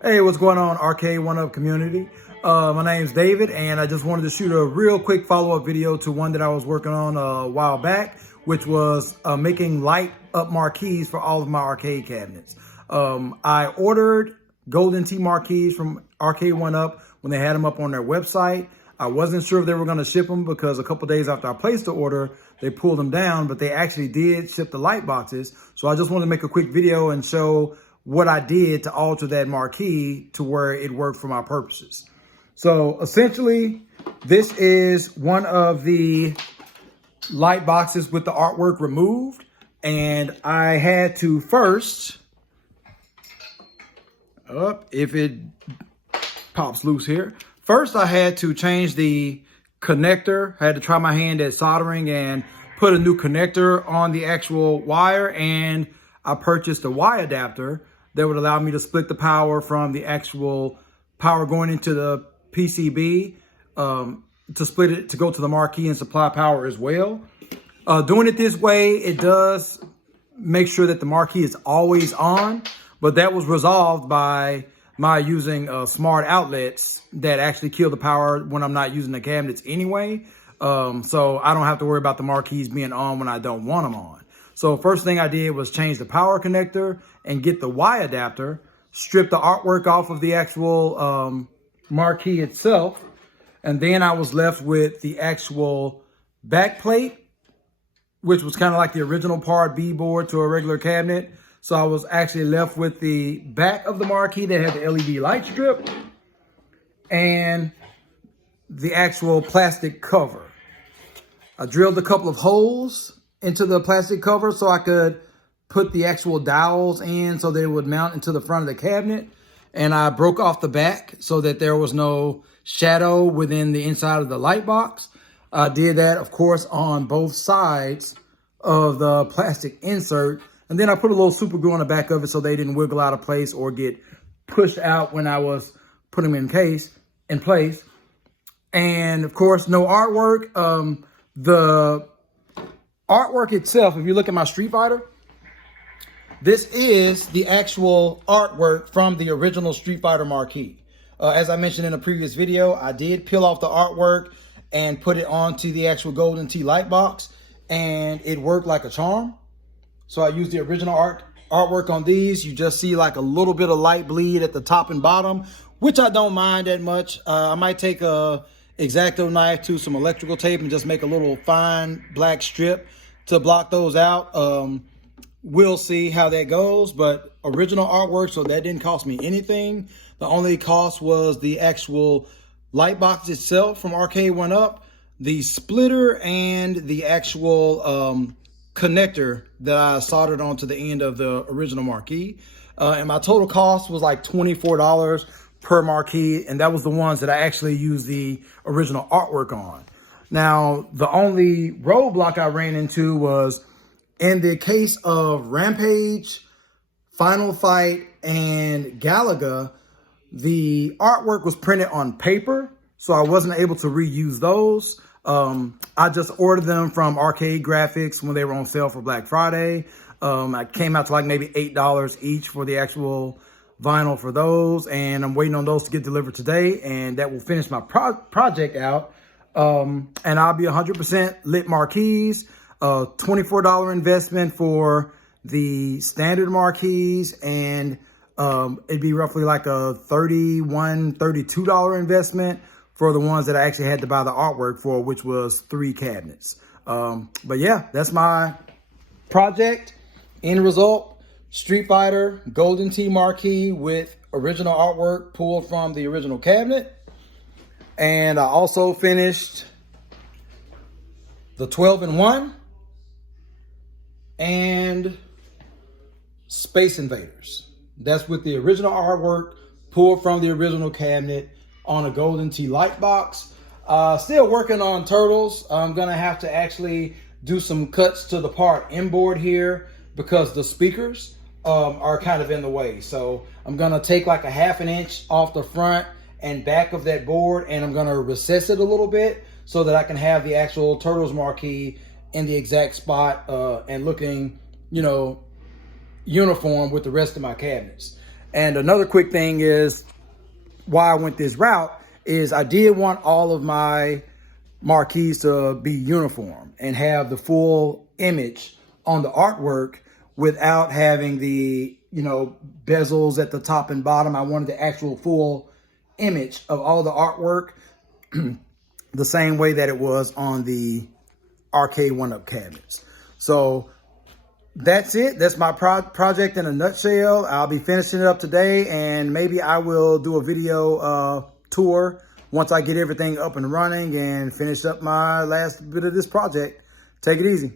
Hey, what's going on, Arcade1up community? My name's David, and I just wanted to shoot a real quick follow-up video to one that I was working on a while back, which was making light-up marquees for all of my arcade cabinets. I ordered golden tee marquees from Arcade1up when they had them up on their website. I wasn't sure if they were going to ship them because a couple days after I placed the order, they pulled them down, but they actually did ship the light boxes. So I just wanted to make a quick video and show what I did to alter that marquee to where it worked for my purposes. So essentially, this is one of the light boxes with the artwork removed. And I had to first, if it pops loose here. First, I had to change the connector. I had to try my hand at soldering and put a new connector on the actual wire. And I purchased a Y adapter that would allow me to split the power from the actual power going into the PCB to split it to go to the marquee and supply power as well. Doing it this way, it does make sure that the marquee is always on, but that was resolved by my using smart outlets that actually kill the power when I'm not using the cabinets anyway. So I don't have to worry about the marquees being on when I don't want them on. So first thing I did was change the power connector and get the Y adapter, strip the artwork off of the actual marquee itself. And then I was left with the actual back plate, which was kind of like the original Part B board to a regular cabinet. So I was actually left with the back of the marquee that had the LED light strip and the actual plastic cover. I drilled a couple of holes into the plastic cover so I could put the actual dowels in so that it would mount into the front of the cabinet. And I broke off the back so that there was no shadow within the inside of the light box. I did that, of course, on both sides of the plastic insert. And then I put a little super glue on the back of it so they didn't wiggle out of place or get pushed out when I was putting them in place. And of course, no artwork. The artwork itself, if you look at my Street Fighter, this is the actual artwork from the original Street Fighter marquee. As I mentioned in a previous video, I did peel off the artwork and put it onto the actual golden tee light box, and it worked like a charm. So I used the original artwork on these. You just see like a little bit of light bleed at the top and bottom, which I don't mind that much. I might take a X-Acto knife to some electrical tape and just make a little fine black strip to block those out. We'll see how that goes, but original artwork, so that didn't cost me anything. The only cost was the actual light box itself from Arcade1up, the splitter, and the actual connector that I soldered onto the end of the original marquee. And my total cost was like $24 per marquee, and that was the ones that I actually used the original artwork on. Now, the only roadblock I ran into was in the case of Rampage, Final Fight, and Galaga, the artwork was printed on paper, so I wasn't able to reuse those. I just ordered them from Arcade Graphics when they were on sale for Black Friday. I came out to like maybe $8 each for the actual vinyl for those, and I'm waiting on those to get delivered today, and that will finish my project out. And I'll be 100% lit marquees, $24 investment for the standard marquees, and it'd be roughly like a $32 investment for the ones that I actually had to buy the artwork for, which was 3 cabinets. But yeah, that's my project. End result, Street Fighter golden tee marquee with original artwork pulled from the original cabinet. And I also finished the 12-in-1 and Space Invaders. That's with the original artwork pulled from the original cabinet on a golden tee light box. Still working on Turtles. I'm gonna have to actually do some cuts to the part inboard here because the speakers are kind of in the way. So I'm gonna take like a ½ inch off the front and back of that board, and I'm gonna recess it a little bit so that I can have the actual Turtles marquee in the exact spot and looking, you know, uniform with the rest of my cabinets. And another quick thing is why I went this route is I did want all of my marquees to be uniform and have the full image on the artwork without having the, you know, bezels at the top and bottom. I wanted the actual full image of all the artwork the same way that it was on the Arcade1up cabinets. So that's it. That's my project in a nutshell. I'll be finishing it up today, and maybe I will do a video tour once I get everything up and running and finish up my last bit of this project. Take it easy.